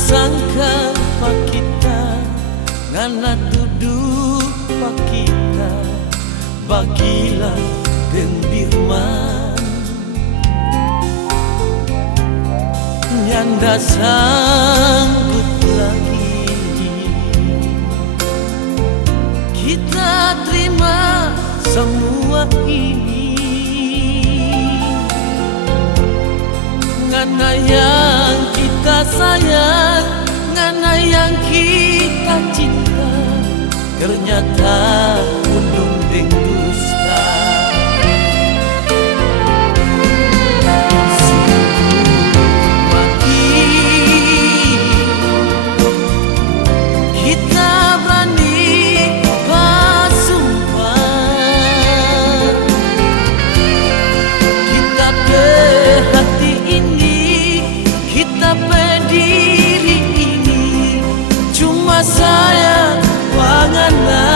sangka pak kita ngana tuduh pak kita bagilah gendirman nyanda sanggup lagi kita terima semua ini ngana yang kita sayang, ngana yang kita cinta ternyata undung deng dusta. Mati kita berani bersumpah, kita hati ini, kita berdiri ini cuma sayang wangana.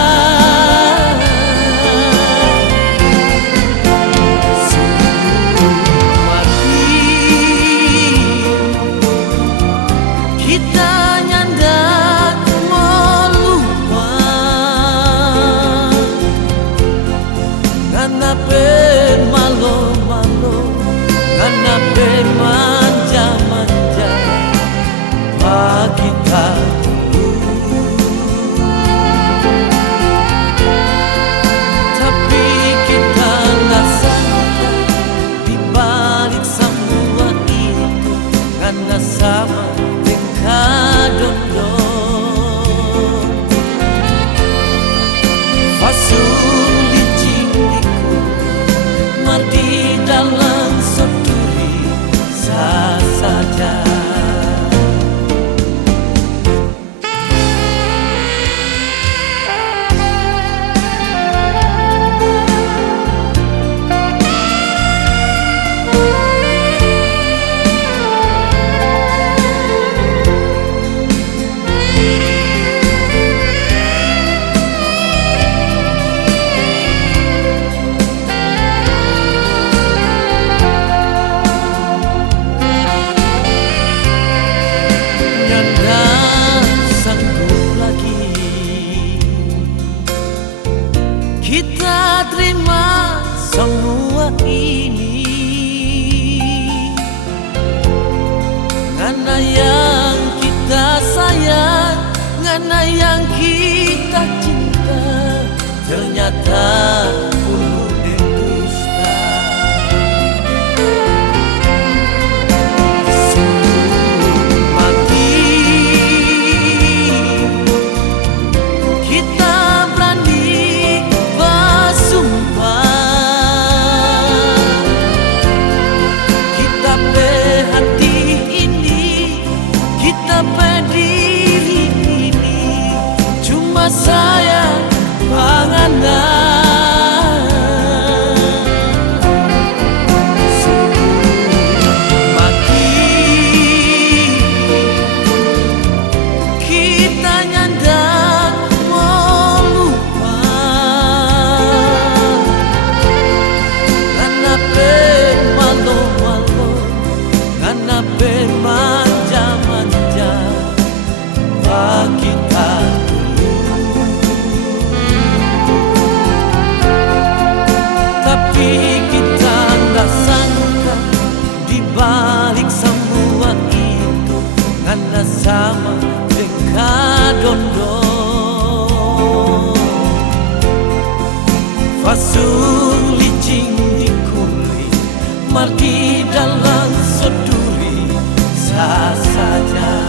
Mati kita nyandak mau lupa ngana bermalu-malu ngana bermanja-manja pak kita dulu. Tapi kita nggak sangka di balik semua itu karena sama tingkah dondong fasuli cintiku mardi dalam soturi sah saja. Kita terima semua ini ngana yang kita sayang, ngana yang kita cinta ternyata ulu deng dusta. Mati kita berdiri ini cuma sayang wangana. Mati kita nyandak mau lupa karena bermalu-malu karena bermanja-manja pak kita dulu. Tapi kita nggak sangka di balik semua itu karena sama tingkah dondong fasuli cinti kulit mardi dalam soduri sah saja.